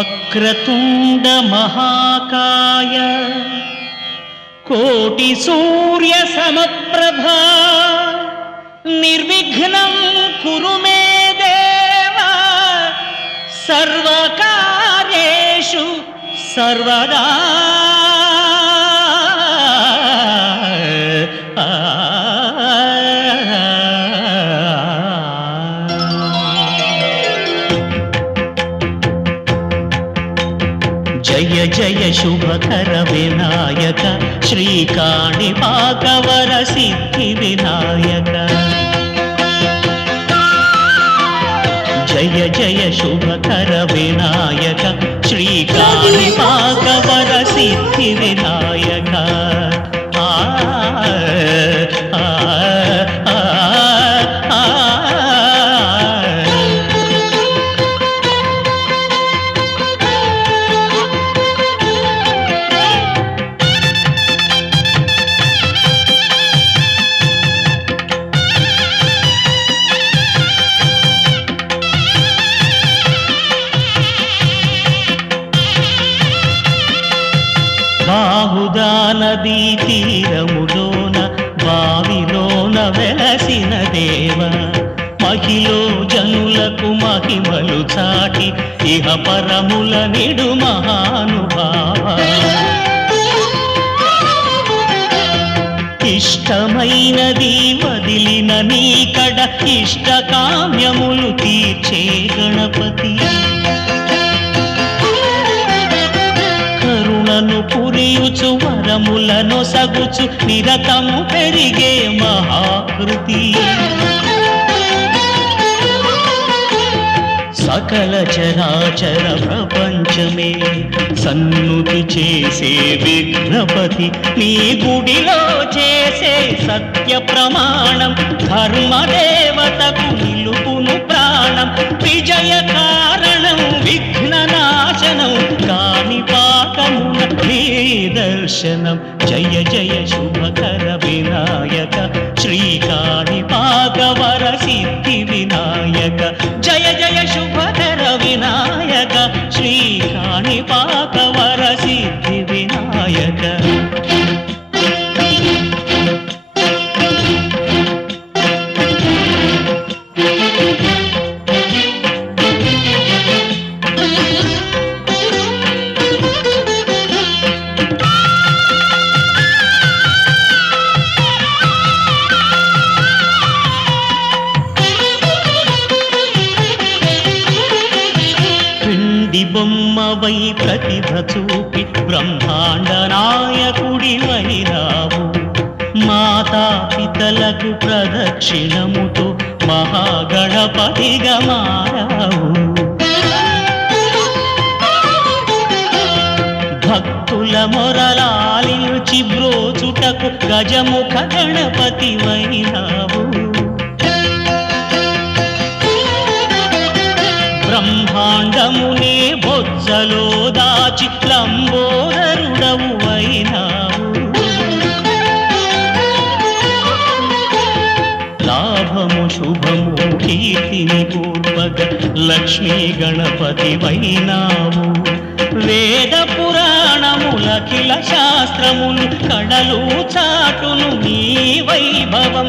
వక్రతుండ మహాకాయ కోటి సూర్య సమప్రభా నిర్విఘ్నం కురు మే దేవ సర్వకార్యేషు సర్వదా. జయ జయ శుభకర వినాయక శ్రీకాణిపాకవర సిద్ధి వినాయక. జయ జయ శుభకర వినాయక శ్రీకాణిపాకవర సిద్ధి వినాయక. బాహుదా నదీ తీరములోన బావిలోన వెలసిన దేవ మహిలో జనులకు మహిమలు చాటి ఇహ పరముల నిడు మహానుభావ. ఇష్టమైనది వదిలిన నీకడ ఇష్ట కామ్యములు తీర్చే గణపతి. కరుణను పురియుచు వరములను సగుచు నిరతము పెరిగే మహాకృతి. సకల చరాచర ప్రపంచమే సన్నుతి చేసే విఘ్నపతి. నీ గుడిలో చేసే సత్య ప్రమాణం ధర్మదేవతకు నిలుపును ప్రాణం. విజయ కారణం విఘ్న నాశనం కాణిపాకమున నీ దర్శనం. జయ జయ శుభకర వినాయక శ్రీకాణిపాకవర సిద్ధి వినాయక. జయ జయ శుభకర వినాయక శ్రీకాణిపాకవర సిద్ధి వినాయక. బొమ్మవై ప్రతిభ చూపి బ్రహ్మాండ నాయకుడివైనావు. మాతా పితలకు ప్రదక్షిణముతో మహాగణపతిగా మారావు. భక్తుల మొరలాలించి బ్రోచుటకు గజముఖ గణపతివైనావు. బ్రహ్మాండమునే బొజ్జలో దాచి లంబోదరుడవు అయినావు. లాభము శుభము కీర్తిని పూర్వక లక్ష్మీ గణపతి వైనావు. వేద పురాణములఖిల శాస్త్రములు కడలు చాటును నీ వైభవం.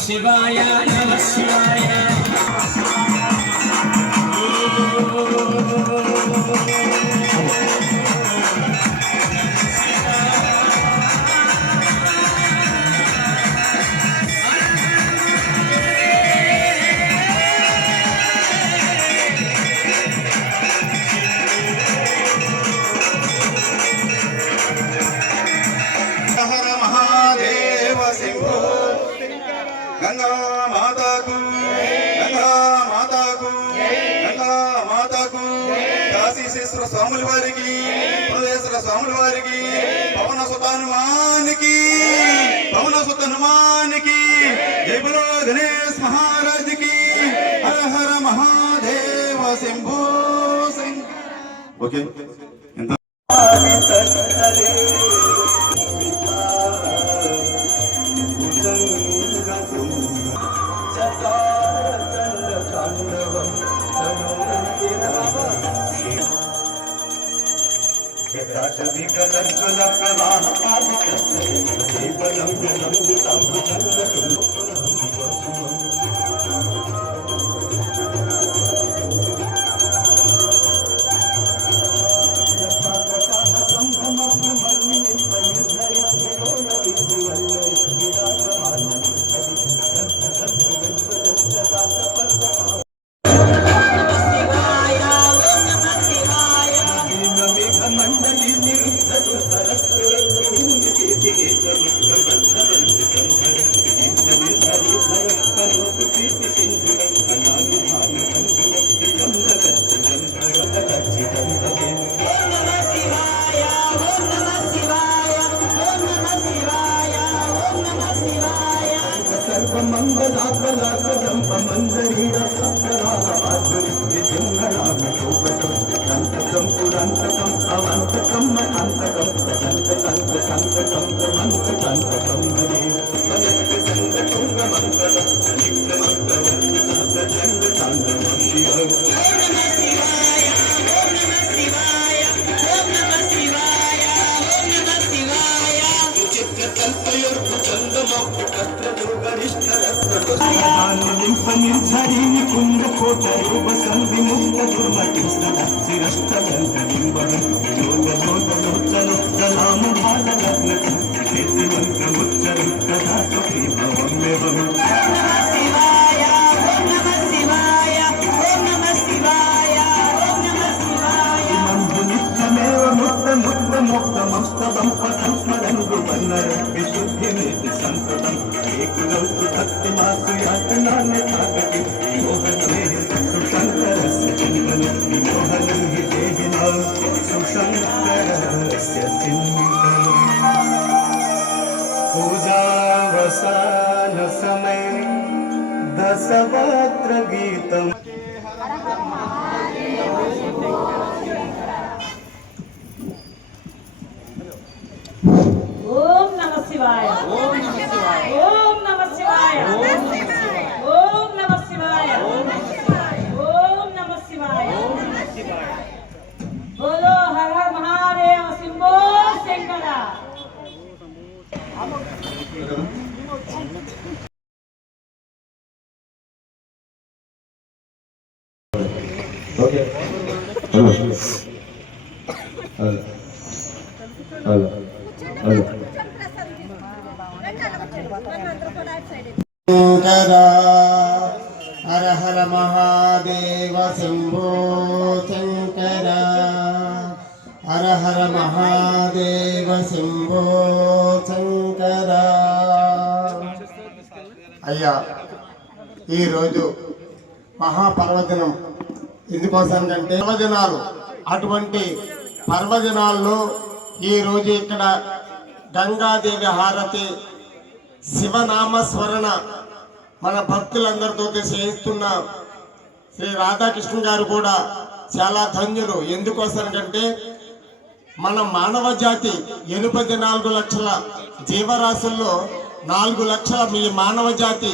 శివాయ నమ శివాయ गंगा माता को गंगा माता को गंगा माता को काशीश्वर स्वामुల వారికి ప్రదేశ్వర స్వాముల వారికి పవన సుత హనుమానికి పవన సుత హనుమానికి జై బలో గణేష్ మహారాజ్ की हर हर महादेव शंभो शंकर ओके ఎంత पूजावसान समय दशवक्त्र गीतम okay hello hello hello Shankara Hara Hara Mahadeva Shambho Shankara Hara Hara Mahadeva Shambho Shankara. అయ్యా, ఈరోజు మహాపర్వదినం. ఎందుకోసంటే పర్వదినాలు, అటువంటి పర్వదినాల్లో ఈరోజు ఇక్కడ గంగాదేవి హారతి శివనామస్మరణ మన భక్తులందరితో చేయిస్తున్న శ్రీ రాధాకృష్ణ గారు కూడా చాలా ధన్యులు. ఎందుకోసంటే మన మానవ జాతి 84 లక్షల జీవరాశుల్లో 4 లక్షల మీ మానవ జాతి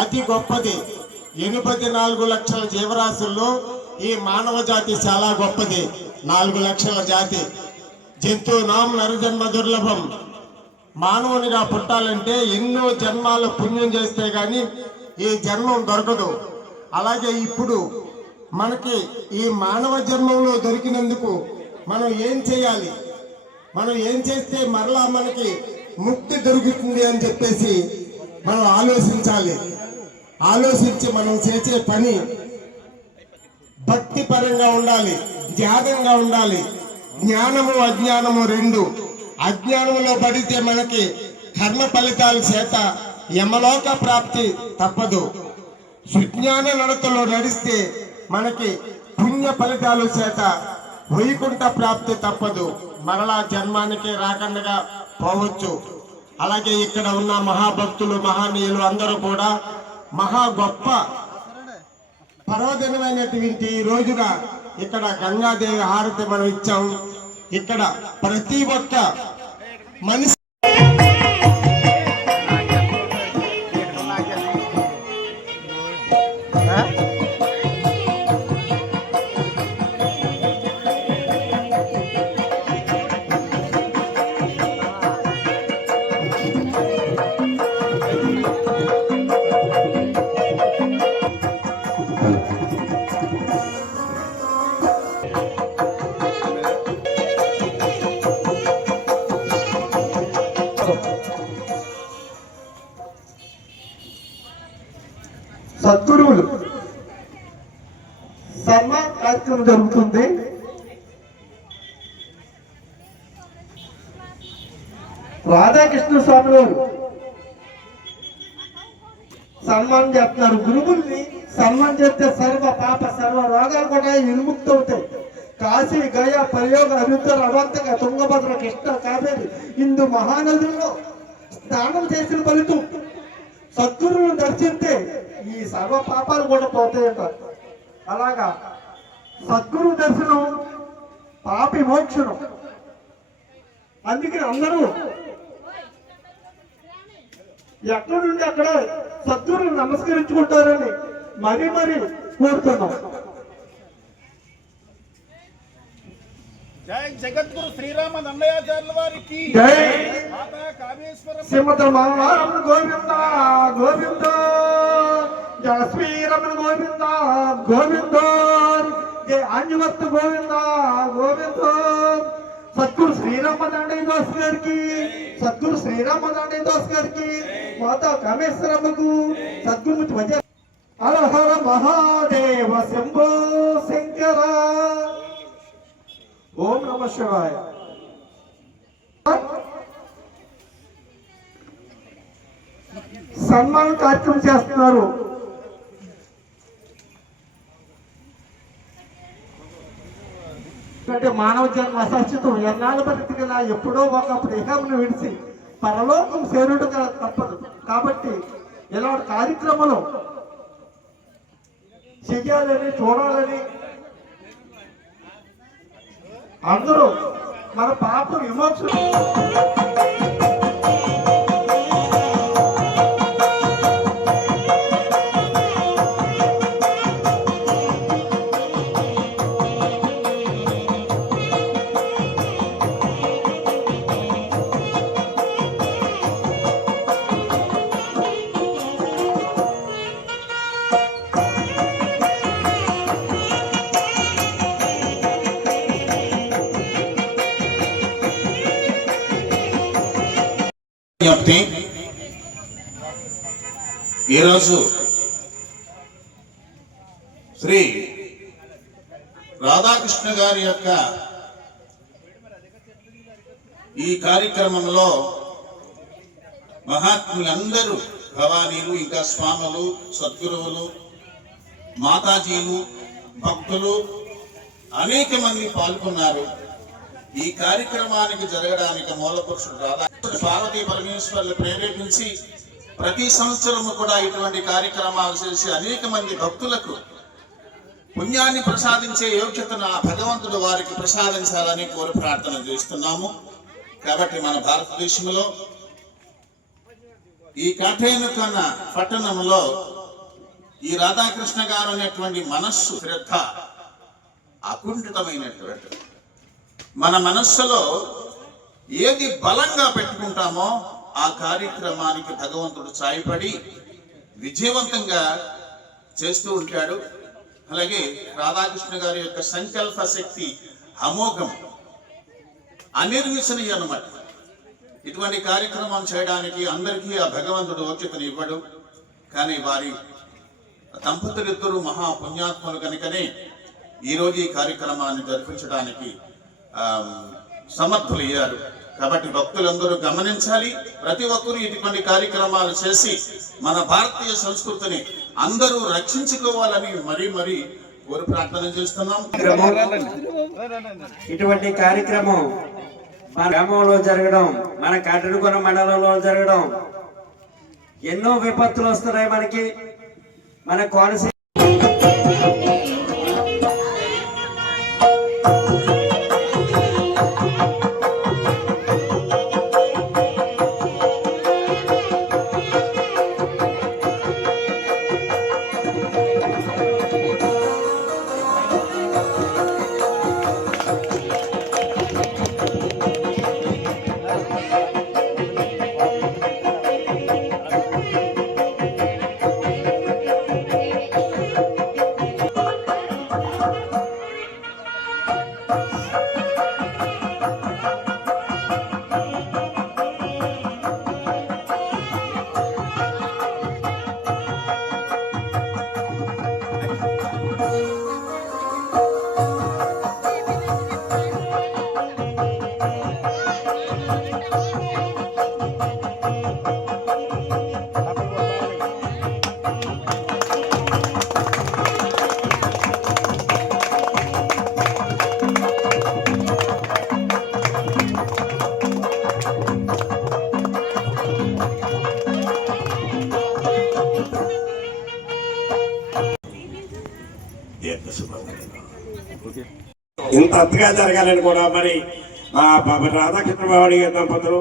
అతి గొప్పది. 84 లక్షల జీవరాశుల్లో ఈ మానవ జాతి చాలా గొప్పది. 4 లక్షల జాతి. జంతువునాం నరజన్మ దుర్లభం. మానవునిగా పుట్టాలంటే ఎన్నో జన్మాల పుణ్యం చేస్తే గాని ఈ జన్మం దొరకదు. అలాగే ఇప్పుడు మనకి ఈ మానవ జన్మంలో దొరికినందుకు మనం ఏం చేయాలి, మనం ఏం చేస్తే మరలా మనకి ముక్తి దొరుకుతుంది అని చెప్పేసి మనం ఆలోచించాలి. ఆలోచించి మనం చేసే పని భక్తి పరంగా ఉండాలి, త్యాగంగా ఉండాలి. జ్ఞానము అజ్ఞానము రెండు. అజ్ఞానంలో పడితే మనకి కర్మ ఫలితాల చేత యమలోక ప్రాప్తి తప్పదు. సుజ్ఞాన నడతలో నడిస్తే మనకి పుణ్య ఫలితాల చేత వైకుంఠ ప్రాప్తి తప్పదు. మరలా జన్మానికి రాకుండా పోవచ్చు. అలాగే ఇక్కడ ఉన్న మహాభక్తులు మహానీయులు అందరూ కూడా మహా గొప్ప పర్వదినమైనటువంటి ఈ రోజున ఇక్కడ గంగాదేవి హారతి మనం ఇచ్చాం. ఇక్కడ ప్రతి ఒక్క మనిషి సద్గురువులు సన్మాన కార్యక్రమం జరుగుతుంది. రాధాకృష్ణ స్వామి వారు సన్మానం చేస్తున్నారు. గురువుల్ని సన్మానం చేస్తే సర్వ పాప సర్వ రోగాలు కూడా విముక్తి అవుతాయి. కాశీ గయా ప్రయోగ అరుద్ర అవంతక తుంగభద్ర కృష్ణ కావేరి ఇందు మహానదుల్లో స్నానం చేసిన ఫలితం సద్గురువులను దర్శిస్తే ఈ సర్వ పాపాలు కూడా పోతాయంటారు. అలాగా సద్గురు దర్శనం పాపి మోక్షణం. అందుకని అందరూ ఎక్కడి నుండి అక్కడ సద్గురువులు నమస్కరించుకుంటారని మరీ కోరుతున్నాం. జై జగద్గురు శ్రీరామ దండయాచార్యుల వారికి జై. మాతా కామేశ్వరం శ్రీమద్ రమణ గోవింద గోవింద, జయశ్రీరమణ గోవింద గోవింద, జయ ఆంజవస్తు గోవింద గోవింద. సద్గురు శ్రీరామ దండయ్య దాస్ గారికి, సద్గురు శ్రీరామ దండయ్య దాస్ గారికి, మాతా కామేశ్వరమ్మకు సద్గురు భజ. హర హర మహాదేవ శంభో శంకర. ఓం నమ శివాయ. సన్మాన కార్యక్రమం చేస్తున్నారు. అంటే మానవ జన్మ అసత్యం ఎన్నాళ్ళ బతికినా ఎప్పుడో ఒకప్పుడు ఇహమును విడిచి పరలోకం చేరుడుగా తప్పదు. కాబట్టి ఇలాంటి కార్యక్రమాలు చెయ్యాలని చూడాలని అందరూ మన పాప విమోచన విజ్ఞప్తి, ఈరోజు శ్రీ రాధాకృష్ణ గారి యొక్క ఈ కార్యక్రమంలో మహాత్ములందరూ, భవానీలు, ఇంకా స్వాములు, సద్గురువులు, మాతాజీలు, భక్తులు అనేక మంది పాల్గొన్నారు. ఈ కార్యక్రమానికి జరగడానికి మూల పురుషుడు రాధాకృష్ణ పార్వతీ పరమేశ్వర్లు ప్రేరేపించి ప్రతి సంవత్సరము కూడా ఇటువంటి కార్యక్రమాలు చేసి అనేక మంది భక్తులకు పుణ్యాన్ని ప్రసాదించే యోగ్యతను ఆ భగవంతుడు వారికి ప్రసాదించాలని కోరి ప్రార్థన చేస్తున్నాము. కాబట్టి మన భారతదేశంలో ఈ కఠేనుకన్న పట్టణంలో ఈ రాధాకృష్ణ గారు అనేటువంటి మనస్సు, శ్రద్ధ అకుంఠితమైనటువంటి, మన మనస్సులో ఏది బలంగా పెట్టుకుంటామో ఆ కార్యక్రమానికి భగవంతుడు సాయపడి విజయవంతంగా చేస్తూ ఉంటాడు. అలాగే రాధాకృష్ణ గారి యొక్క సంకల్ప శక్తి అమోఘం, అనిర్వచనీయం అన్నమాట. ఇటువంటి కార్యక్రమం చేయడానికి అందరికీ ఆ భగవంతుడు ఓక్యతను ఇవ్వడు. కానీ వారి దంపతులిద్దరూ మహాపుణ్యాత్ములు కనుకనే ఈరోజు ఈ కార్యక్రమాన్ని జరిపించడానికి సమర్థులయ్యారు. కాబట్టి భక్తులందరూ గమనించాలి. ప్రతి ఒక్కరూ ఇటువంటి కార్యక్రమాలు చేసి మన భారతీయ సంస్కృతిని అందరూ రక్షించుకోవాలని మరీ కోరి ప్రార్థన చేస్తున్నాం. ఇటువంటి కార్యక్రమం మన గ్రామంలో జరగడం, మన కట్టడుకొన మండలంలో జరగడం, ఎన్నో విపత్తులు వస్తున్నాయి మనకి. మన కోనసీమ ఇంత అతిగా జరగాలని కూడా మరి మా రాధాకృష్ణ భవానీ దంపతులు,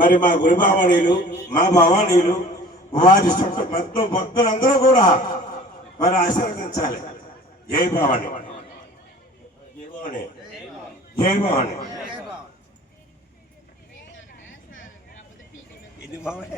మరి మా గురి భవానీలు, మా భవానీలు, వారి మొత్తం భక్తులందరూ కూడా మరి ఆశీర్వదించాలి. జై భవానీ, జై భవానీ, జై భవానీ. ఇది భవానీ